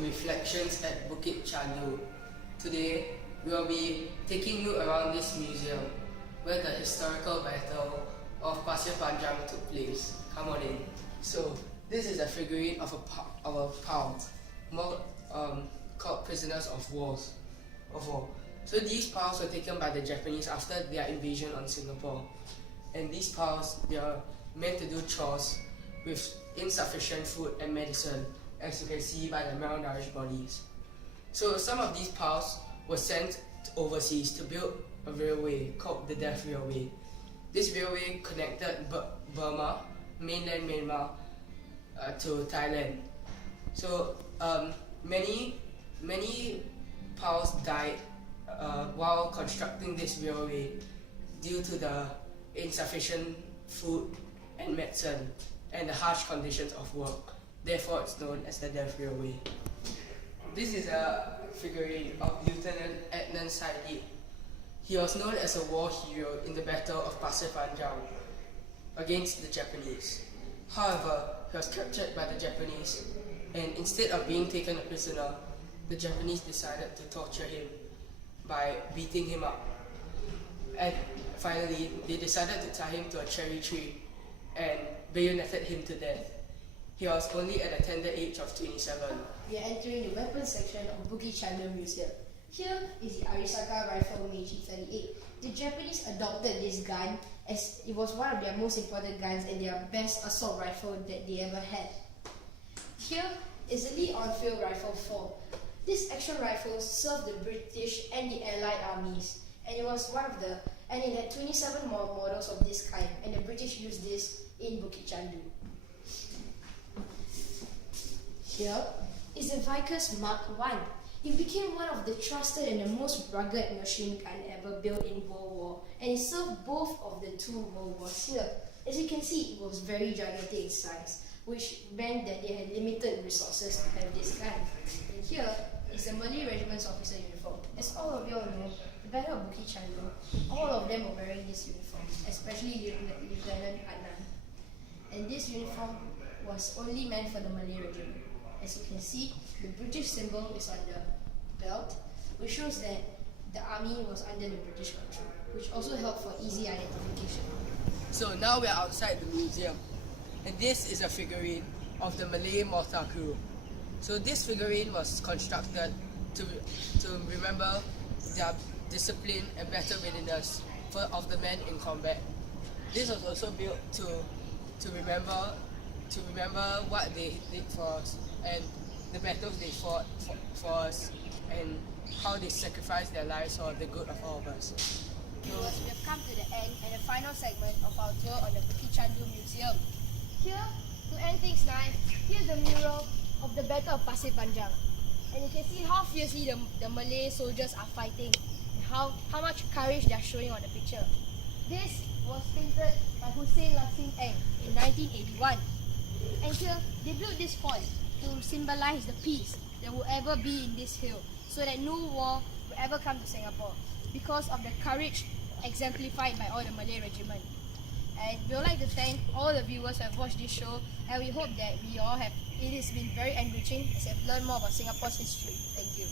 Reflections at Bukit Chandu. Today, we will be taking you around this museum where the historical battle of Pasir Panjang took place. Come on in. So, this is a figurine of a POW, called Prisoners of War. So these POWs were taken by the Japanese after their invasion on Singapore. And these POWs, they are meant to do chores with insufficient food and medicine, as you can see by the malnourished bodies. So some of these POWs were sent overseas to build a railway called the Death Railway. This railway connected Burma, mainland Myanmar, to Thailand. So many POWs died while constructing this railway due to the insufficient food and medicine and the harsh conditions of work. Therefore, it's known as the Death Railway. This is a figurine of Lieutenant Adnan Saidi. He was known as a war hero in the Battle of Pasir Panjang against the Japanese. However, he was captured by the Japanese, and instead of being taken a prisoner, the Japanese decided to torture him by beating him up. And finally, they decided to tie him to a cherry tree and bayoneted him to death. He was only at a tender age of 27. We are entering the weapons section of Bukit Chandu Museum. Here is the Arisaka rifle Meiji 38. The Japanese adopted this gun as it was one of their most important guns and their best assault rifle that they ever had. Here is the Lee Enfield Rifle 4. This action rifle served the British and the Allied armies, and it had 27 more models of this kind, and the British used this in Bukit Chandu. Here is the Vickers Mark I. It became one of the trusted and the most rugged machine gun ever built in World War, and it served both of the two World Wars here. As you can see, it was very gigantic in size, which meant that they had limited resources to have this gun. And here is the Malay Regiment's officer uniform. As all of you all know, the Battle of Bukit Chandu, all of them were wearing this uniform, especially Lieutenant Adnan. And this uniform was only meant for the Malay Regiment. As you can see, the British symbol is on the belt, which shows that the army was under the British control, which also helped for easy identification. So now we are outside the museum, and this is a figurine of the Malay mortar crew. So this figurine was constructed to remember their discipline and battle readiness of the men in combat. This was also built to remember what they did for us and the battles they fought for us and how they sacrificed their lives for the good of all of us. Viewers, we have come to the end and the final segment of our tour on the Bukit Chandu Museum. Here, to end things nice, here's the mural of the Battle of Pasir Panjang. And you can see how fiercely the Malay soldiers are fighting and how much courage they are showing on the picture. This was painted by Hussein Lassim Eng in 1981. And here, they built this fort to symbolize the peace that will ever be in this hill, so that no war will ever come to Singapore because of the courage exemplified by all the Malay regiment. And we would like to thank all the viewers who have watched this show, and we hope that it has been very enriching as we have learned more about Singapore's history. Thank you.